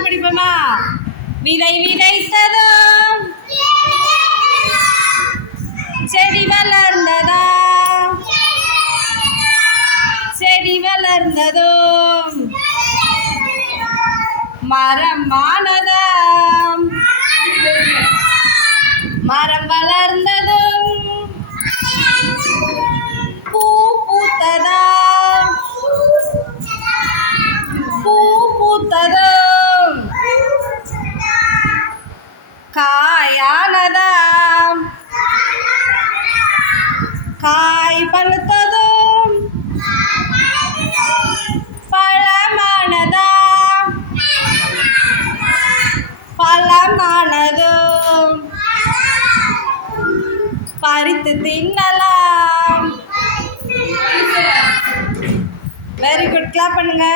பாட்டு படிப்போமா? விதை விதைத்ததும் செடி வளர்ந்ததாம், செடி வளர்ந்ததும் மரமானதாம், மரம் வளர்ந்ததும் பூ பூத்ததாம், பூ பூத்ததும் காயானதாம், காய் பழுத்ததும் பழமானதாம், பழமானதும் பறித்து தின்னலாம். வெரி குட், கிளாப் பண்ணுங்க.